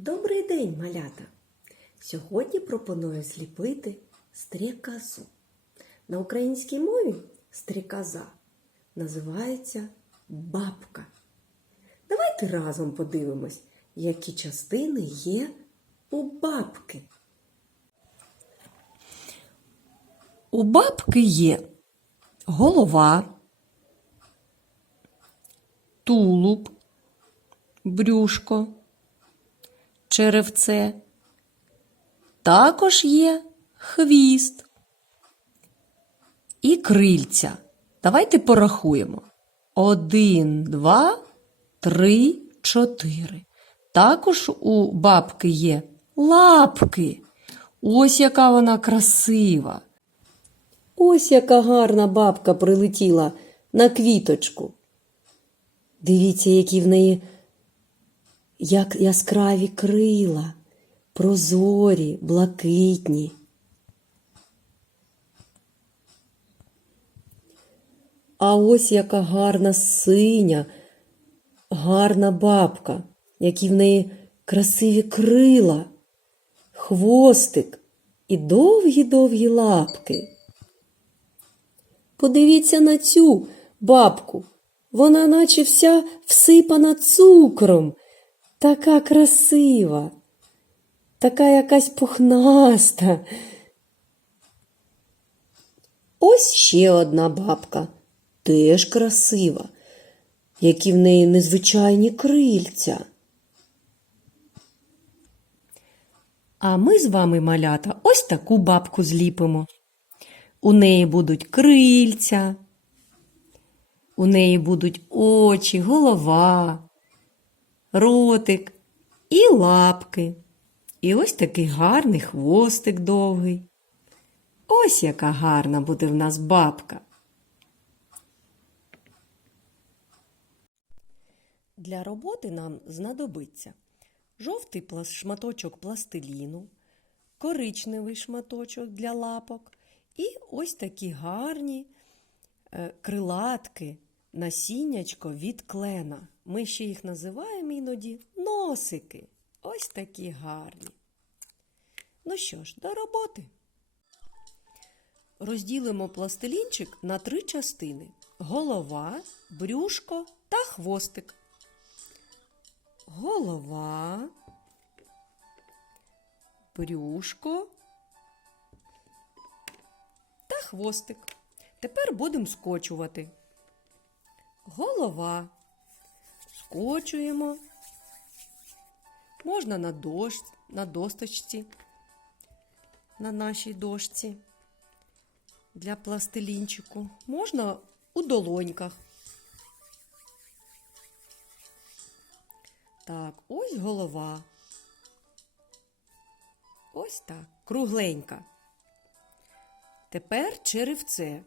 Добрий день, малята! Сьогодні пропоную зліпити стрікозу. На українській мові стрікоза називається бабка. Давайте разом подивимось, які частини є у бабки. У бабки є голова, тулуб, брюшко, черевце. Також є хвіст і крильця. Давайте порахуємо. Один, два, три, чотири. Також у бабки є лапки. Ось яка вона красива. Ось яка гарна бабка прилетіла на квіточку. Дивіться, які в неї як яскраві крила, прозорі, блакитні. А ось яка гарна синя, гарна бабка, які в неї красиві крила, хвостик і довгі-довгі лапки. Подивіться на цю бабку. Вона наче вся всипана цукром. Така красива, така якась пухнаста. Ось ще одна бабка, теж красива, які в неї незвичайні крильця. А ми з вами, малята, ось таку бабку зліпимо. У неї будуть крильця, у неї будуть очі, голова, ротик і лапки. І ось такий гарний хвостик довгий. Ось яка гарна буде в нас бабка. Для роботи нам знадобиться жовтий шматочок пластиліну, коричневий шматочок для лапок і ось такі гарні е, крилатки, насіннячко від клена. Ми ще їх називаємо іноді носики. Ось такі гарні. Ну що ж, до роботи. Розділимо пластилінчик на три частини: голова, брюшко та хвостик. Голова, брюшко та хвостик. Тепер будемо скочувати. Голова. Скочуємо. Можна на, дощ, на досточці, на нашій дошці для пластилінчику. Можна у долоньках. Так, ось голова. Ось так, кругленька. Тепер черевце.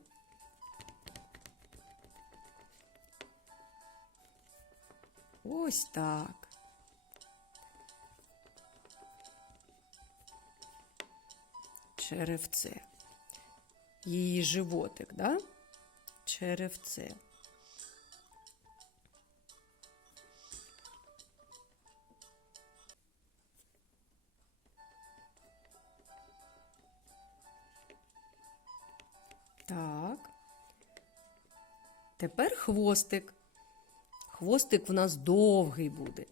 Ось так. Черевце. Її животик, да? Черевце. Так. Тепер хвостик. Хвостик в нас довгий буде.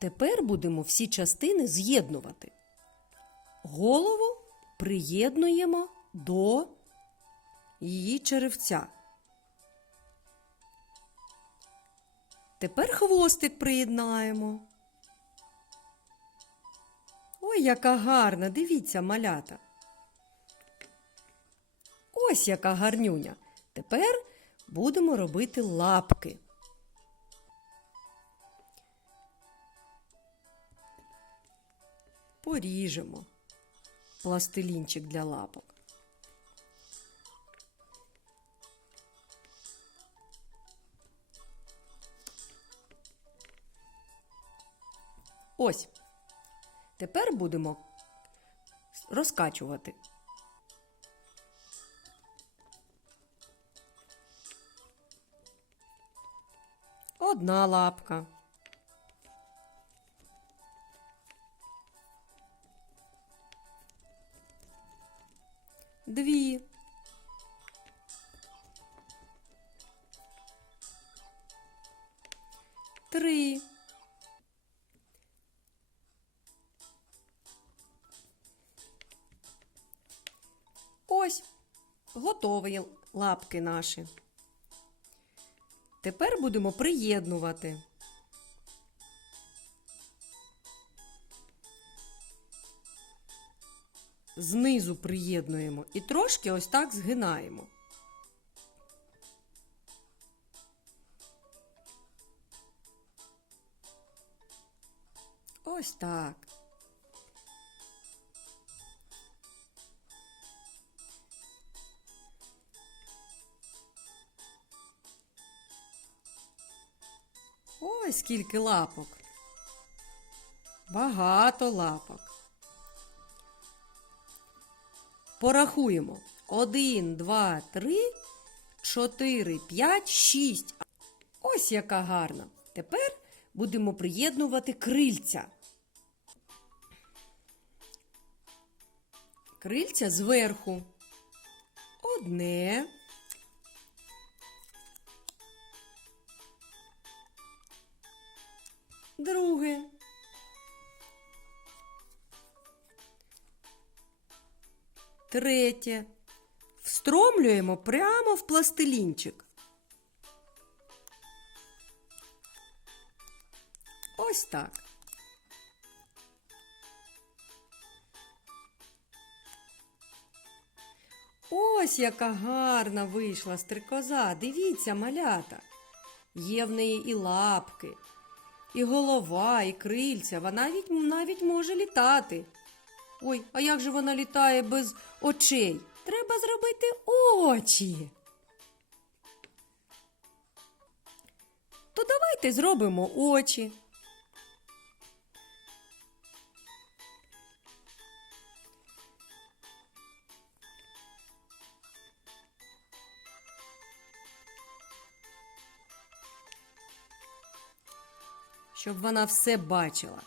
Тепер будемо всі частини з'єднувати. Голову приєднуємо до її черевця. Тепер хвостик приєднаємо. Ой, яка гарна, дивіться, малята. Ось яка гарнюня. Тепер будемо робити лапки. Поріжемо пластилінчик для лапок. Ось. Тепер будемо розкачувати. Одна лапка. Дві. Ось, готові лапки наші. Тепер будемо приєднувати. Знизу приєднуємо і трошки ось так згинаємо. Ось так. Ой, скільки лапок. Багато лапок. Порахуємо. Один, два, три, чотири, п'ять, шість. Ось яка гарна. Тепер будемо приєднувати крильця. Крильця зверху. Одне. Друге. Третє. Встромлюємо прямо в пластилінчик. Ось так. Ось яка гарна вийшла стрикоза. Дивіться, малята. Є в неї і лапки, і голова, і крильця. Вона навіть, навіть може літати. Ой, а як же вона літає без очей? Треба зробити очі. То давайте зробимо очі. Щоб вона все бачила.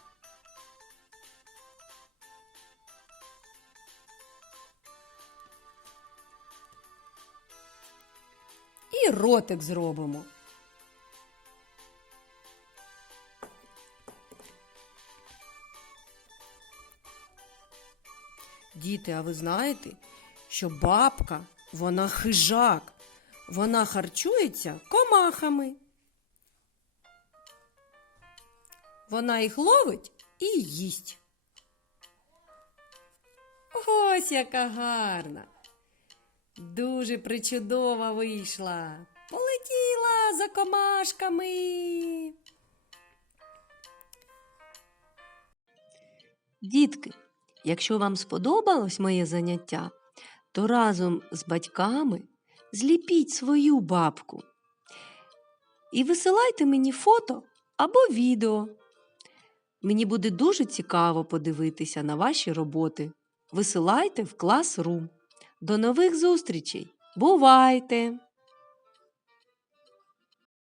І ротик зробимо. Діти, а ви знаєте, що бабка, вона хижак, вона харчується комахами. Вона їх ловить і їсть. Ось яка гарна. Дуже причудова вийшла. Полетіла за комашками. Дітки, якщо вам сподобалось моє заняття, то разом з батьками зліпіть свою бабку і висилайте мені фото або відео. Мені буде дуже цікаво подивитися на ваші роботи. Висилайте в клас Рум. До нових зустрічей! Бувайте!